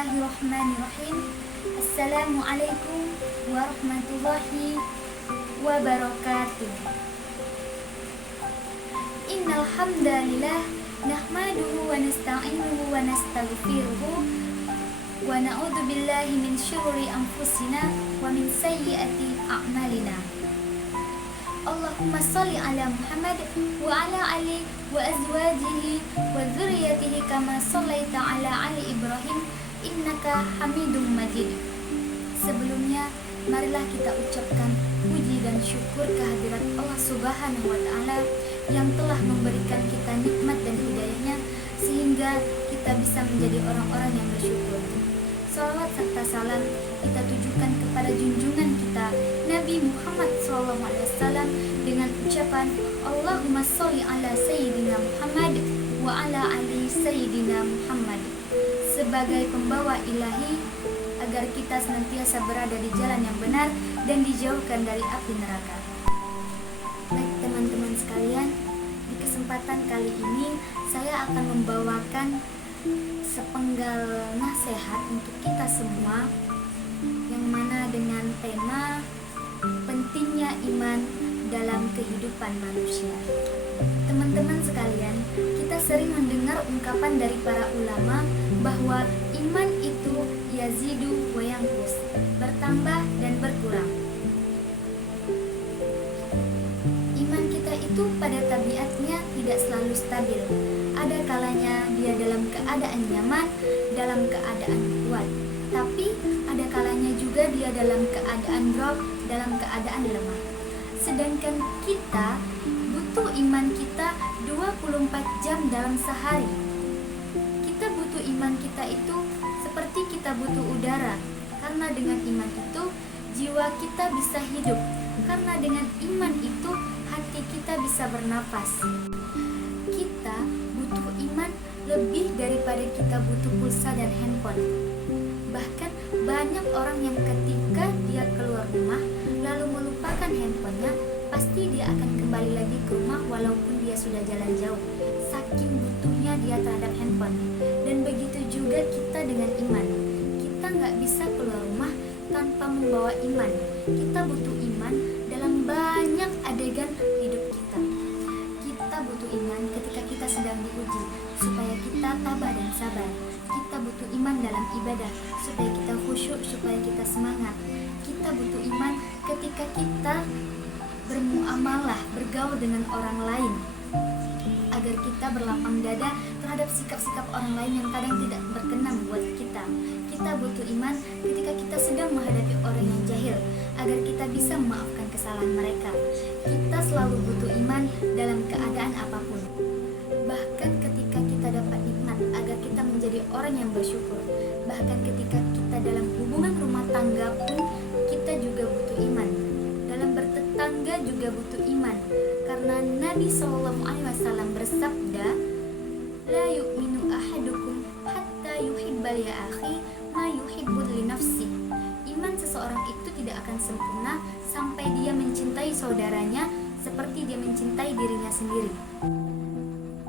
Bismillahirrahmanirrahim. Assalamualaikum warahmatullahi wabarakatuh. Innal hamdalillah nahmaduhu wa nasta'inuhu wa nastaghfiruhu wa na'udzu billahi min syururi anfusina wa min sayyiati a'malina. Allahumma shalli ala Muhammad wa ala ali wa azwajihi wa dzurriyyatihi kama shallaita ala ali Ibrahim innaka Hamidum Majid. Sebelumnya, marilah kita ucapkan puji dan syukur kehadirat Allah Subhanahu wa taala yang telah memberikan kita nikmat dan hidayahnya sehingga kita bisa menjadi orang-orang yang bersyukur. Salawat serta salam kita tujukan kepada junjungan kita Nabi Muhammad SAW dengan ucapan Allahumma sholli ala Sayyidina Muhammad wa ala ali Sayyidina Muhammad sebagai pembawa ilahi agar kita senantiasa berada di jalan yang benar dan dijauhkan dari api neraka. Baik teman-teman sekalian, di kesempatan kali ini saya akan membawakan sepenggal nasihat untuk kita semua yang mana dengan tema pentingnya iman dalam kehidupan manusia. Teman-teman sekalian, kita sering mendengar ungkapan dari para ulama bahwa iman itu yazidu wa yanqus, bertambah dan berkurang. Iman kita itu pada tabiatnya tidak selalu stabil. Ada kalanya dia dalam keadaan nyaman, dalam keadaan kuat. Tapi ada kalanya juga dia dalam keadaan drop, dalam keadaan lemah. Sedangkan kita butuh iman kita 24 jam dalam sehari. Kita butuh iman kita itu seperti kita butuh udara. Karena dengan iman itu jiwa kita bisa hidup. Karena dengan iman itu hati kita bisa bernafas. Kita butuh iman lebih daripada kita butuh pulsa dan handphone. Bahkan banyak orang yang ketika dia keluar rumah lalu melupakan handphonenya, pasti dia akan kembali lagi ke rumah walaupun dia sudah jalan jauh, saking butuhnya dia terhadap handphone. Dan begitu juga kita dengan iman. Kita nggak bisa keluar rumah tanpa membawa iman. Kita butuh iman dalam banyak adegan hidup kita. Kita butuh iman ketika kita sedang diuji supaya kita tabah dan sabar. Kita butuh iman dalam ibadah supaya kita khusyuk, supaya kita semangat. Kita butuh iman ketika kita bermuamalah, bergaul dengan orang lain, agar kita berlapang dada terhadap sikap-sikap orang lain yang kadang tidak berkenan buat kita. Kita butuh iman ketika kita sedang menghadapi orang yang jahil, agar kita bisa memaafkan kesalahan mereka. Kita selalu butuh iman dalam keadaan apapun. Bahkan ketika kita dapat nikmat, agar kita menjadi orang yang bersyukur. Bahkan ketika kita dalam hubungan rumah tangga pun, kita juga butuh iman. Dalam bertetangga juga butuh iman. Karena Nabi SAW bersabda, La yu'minu ahadukum hatta yuhibbal ya akhi ma yuhibbul li nafsi. Iman seseorang itu tidak akan sempurna sampai dia mencintai saudaranya seperti dia mencintai dirinya sendiri.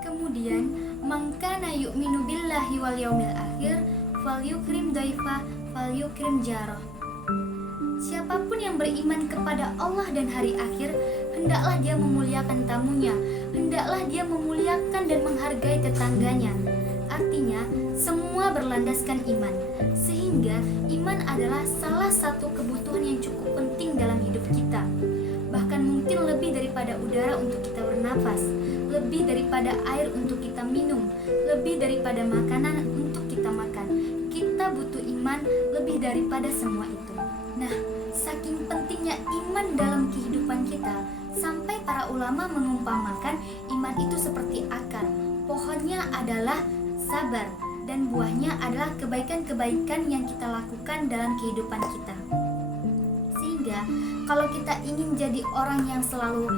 Kemudian, man kana yu'minu billahi wal yaumil akhir falyukrim daifa falyukrim jarah. Siapapun yang beriman kepada Allah dan hari akhir, hendaklah dia memuliakan tamunya, hendaklah dia memuliakan dan menghargai tetangganya. Artinya, semua berlandaskan iman. Sehingga iman adalah salah satu kebutuhan yang cukup penting dalam hidup kita. Bahkan mungkin lebih daripada udara untuk kita bernafas, lebih daripada air untuk kita minum, lebih daripada makanan untuk kita makan. Kita butuh iman lebih daripada semua itu. Nah, saking pentingnya iman dalam kehidupan kita, sampai para ulama mengumpamakan iman itu seperti akar. Pohonnya adalah sabar dan buahnya adalah kebaikan-kebaikan yang kita lakukan dalam kehidupan kita. Sehingga kalau kita ingin jadi orang yang selalu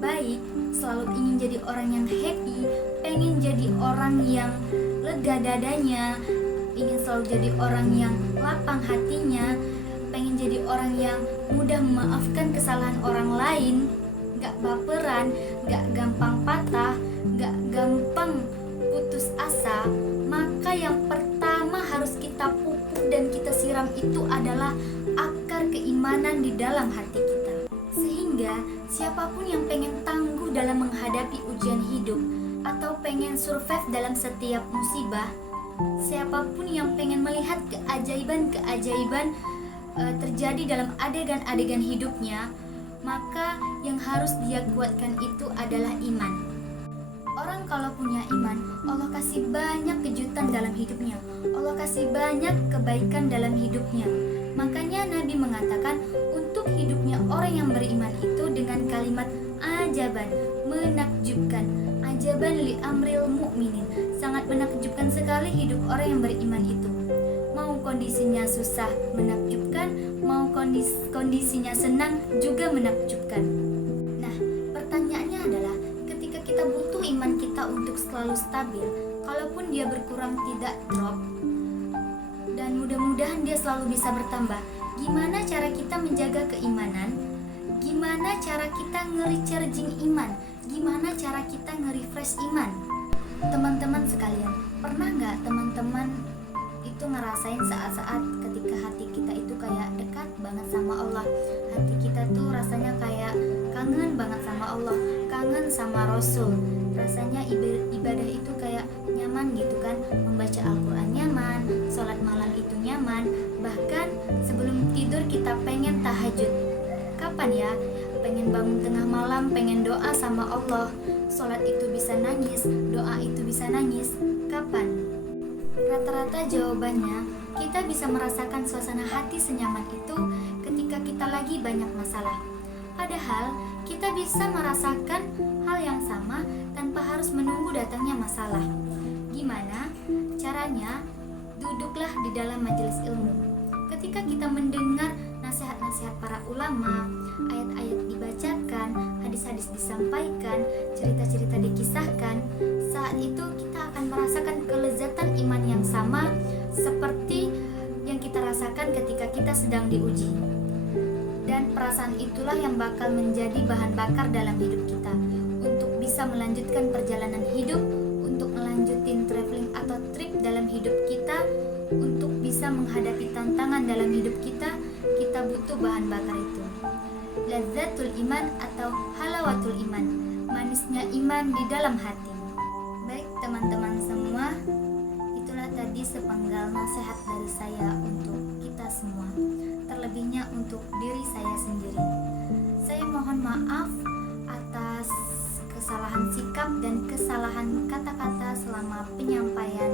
baik, selalu ingin jadi orang yang happy, pengen jadi orang yang lega dadanya, ingin selalu jadi orang yang lapang hatinya, pengen jadi orang yang mudah memaafkan kesalahan orang lain, gak baperan, gak gampang patah, gak gampang putus asa, maka yang pertama harus kita keimanan di dalam hati kita. Sehingga siapapun yang pengen tangguh dalam menghadapi ujian hidup atau pengen survive dalam setiap musibah, siapapun yang pengen melihat keajaiban-keajaiban terjadi dalam adegan-adegan hidupnya, maka yang harus dia kuatkan itu adalah iman. Orang kalau punya iman, Allah kasih banyak kejutan dalam hidupnya. Allah kasih banyak kebaikan dalam hidupnya. Makanya Nabi mengatakan untuk hidupnya orang yang beriman itu dengan kalimat ajaban, menakjubkan. Ajaban li amril mu'minin. Sangat menakjubkan sekali hidup orang yang beriman itu. Mau kondisinya susah, menakjubkan. Mau kondisinya senang, juga menakjubkan. Nah, pertanyaannya adalah ketika kita butuh iman kita untuk selalu stabil, kalaupun dia berkurang tidak drop, dan mudah-mudahan dia selalu bisa bertambah. Gimana cara kita menjaga keimanan? Gimana cara kita nge-recharging iman? Gimana cara kita nge-refresh iman? Teman-teman sekalian, pernah nggak teman-teman itu ngerasain saat-saat ketika hati kita itu kayak dekat banget sama Allah, hati kita tuh rasanya kayak kangen banget sama Allah, kangen sama Rasul, rasanya ibadah itu kayak nyaman gitu kan, membaca Al-Quran nyaman, sholat malam itu nyaman, bahkan sebelum tidur kita pengen tahajud. Kapan ya? Pengen bangun tengah malam, pengen doa sama Allah, sholat itu bisa nangis, doa itu bisa nangis. Kapan? Rata-rata jawabannya, kita bisa merasakan suasana hati senyaman itu ketika kita lagi banyak masalah. Padahal, kita bisa merasakan hal yang sama tanpa harus menunggu datangnya masalah. Gimana? Caranya, duduklah di dalam majelis ilmu. Ketika kita mendengar nasihat-nasihat para ulama, ayat-ayat dibacakan, hadis-hadis disampaikan, cerita-cerita dikisahkan, saat itu kita akan merasakan kelezatan iman yang sama seperti yang kita rasakan ketika kita sedang diuji. Dan perasaan itulah yang bakal menjadi bahan bakar dalam hidup kita untuk bisa melanjutkan perjalanan hidup, untuk melanjutin traveling atau trip dalam hidup kita, untuk bisa menghadapi tantangan dalam hidup kita butuh bahan bakar itu. Lazzatul iman atau halawatul iman, manisnya iman di dalam hati. Baik teman-teman semua, itulah tadi sepenggal nasihat dari saya untuk kita semua, terlebihnya untuk diri saya sendiri. Saya mohon maaf atas kesalahan sikap dan kesalahan kata-kata selama penyampaian